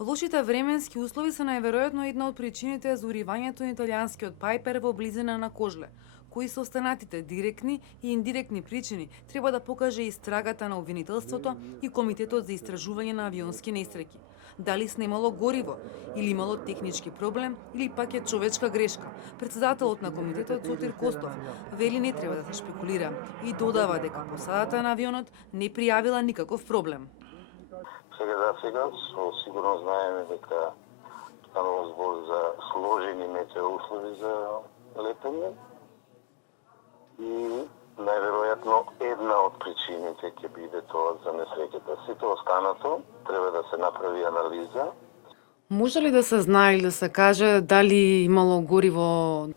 Лошите временски услови се најверојатно една од причините за уривањето на италијанскиот Пайпер во близина на Кожле. Кои се останатите директни и индиректни причини треба да покаже истрагата на обвинителството и Комитетот за истражување на авионски несреќи. Дали снемало гориво, или имало технички проблем, или пак е човечка грешка. Председателот на комитетот Сотир Костов вели не треба да се шпекулира и додава дека посадата на авионот не пријавила никаков проблем. Сега, со сигурно знаеме дека станува збор за сложени метеоуслови за летање и најверојатно една од причините ќе биде тоа за несреќата. Сето останато треба да се направи анализа. Може ли да се знае или да се каже дали имало гориво?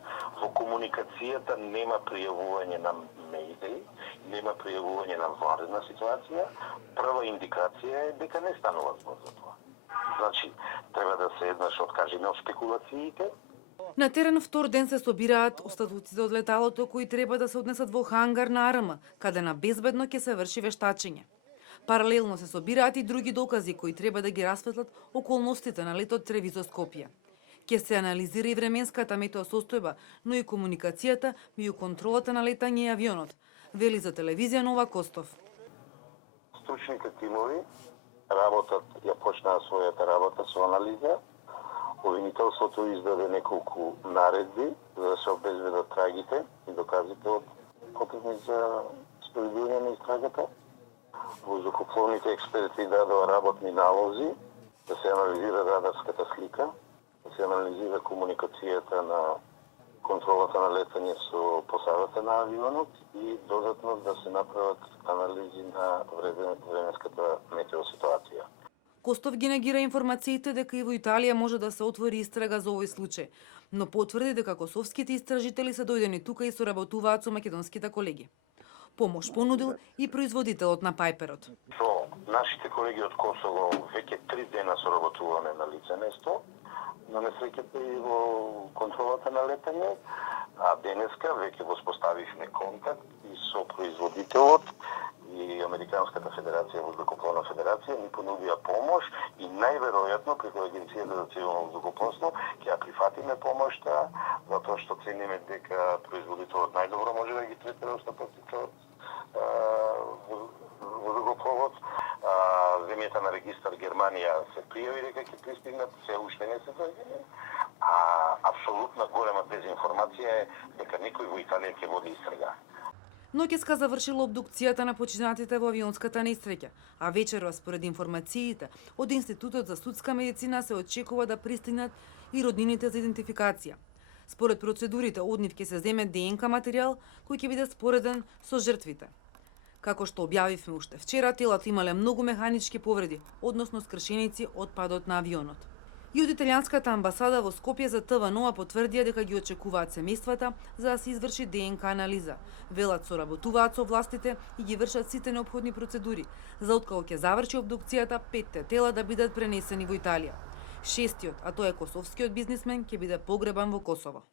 Во комуникацијата нема пријавување на мејдеј, нема пријавување на ванредна ситуација. Прва индикација е дека не станува збор за тоа. Значи, треба да се еднаш откажеме од спекулациите. На терен втор ден се собираат остатоците од леталото кои треба да се однесат во хангар на АРМ, каде на безбедно ќе се врши вештачење. Паралелно се собираат и други докази кои треба да ги расветлат околностите на летот Тревизо Скопје. Ќе се анализира и временската метеосостојба, но и комуникацијата меѓу контролата на летање и авионот, вели за телевизија Нова Костов. Стручните тимови ја почнаа својата работа со анализа. Обвинителството издаде неколку наредби за да се обезбедат трагите и доказите потребни за спроведување на истрагата. Воздухопловните експерти дадоа работни налози да се анализира радарската слика, да се анализира комуникацијата на контролата на летање со посадата на авионот и додатно да се направат анализи на временската метеоситуација. Костов ги негира информациите дека и во Италија може да се отвори истрага за овој случај, но потврди дека косовските истражители се дојдени тука и соработуваат со македонските колеги. Помош понудил и производителот на Пайперот. Со нашите колеги од Косово веќе 3 дена соработуваме на лице место, на несреќата и во контролата на летање, а денеска веќе воспоставивме контакт и со производителот и Американската федерација, Воздухопловна федерација, ни понудија помош и најверојатно преку Агенцијата за цивилно воздухопловство ќе ја прифатиме помошта, затоа што цениме дека производителот најдобро може да ги третира остатоците од воздухопловот. Земјата на регистар Германија се пријави дека ќе пристигнат, се уште не се дојдени, а апсолутна голема дезинформација е дека некој во Италија ќе води истрага. Ноќеска завршила обдукцијата на починатите во авионската несреќа, а вечерва според информациите од Институтот за судска медицина се очекува да пристигнат и роднините за идентификација. Според процедурите од нив ќе се земе ДНК материјал кој ќе биде спореден со жртвите. Како што објавивме уште вчера, телата имале многу механички повреди, односно скршеници од падот на авионот. И од италијанската амбасада во Скопје за ТВ Нова потврдија дека ги очекуваат семејствата за да се изврши ДНК анализа. Велат соработуваат со властите и ги вршат сите неопходни процедури, за откако ќе заврши обдукцијата 5 тела да бидат пренесени во Италија. 6-тиот, а тој е косовскиот бизнисмен, ќе биде погребан во Косово.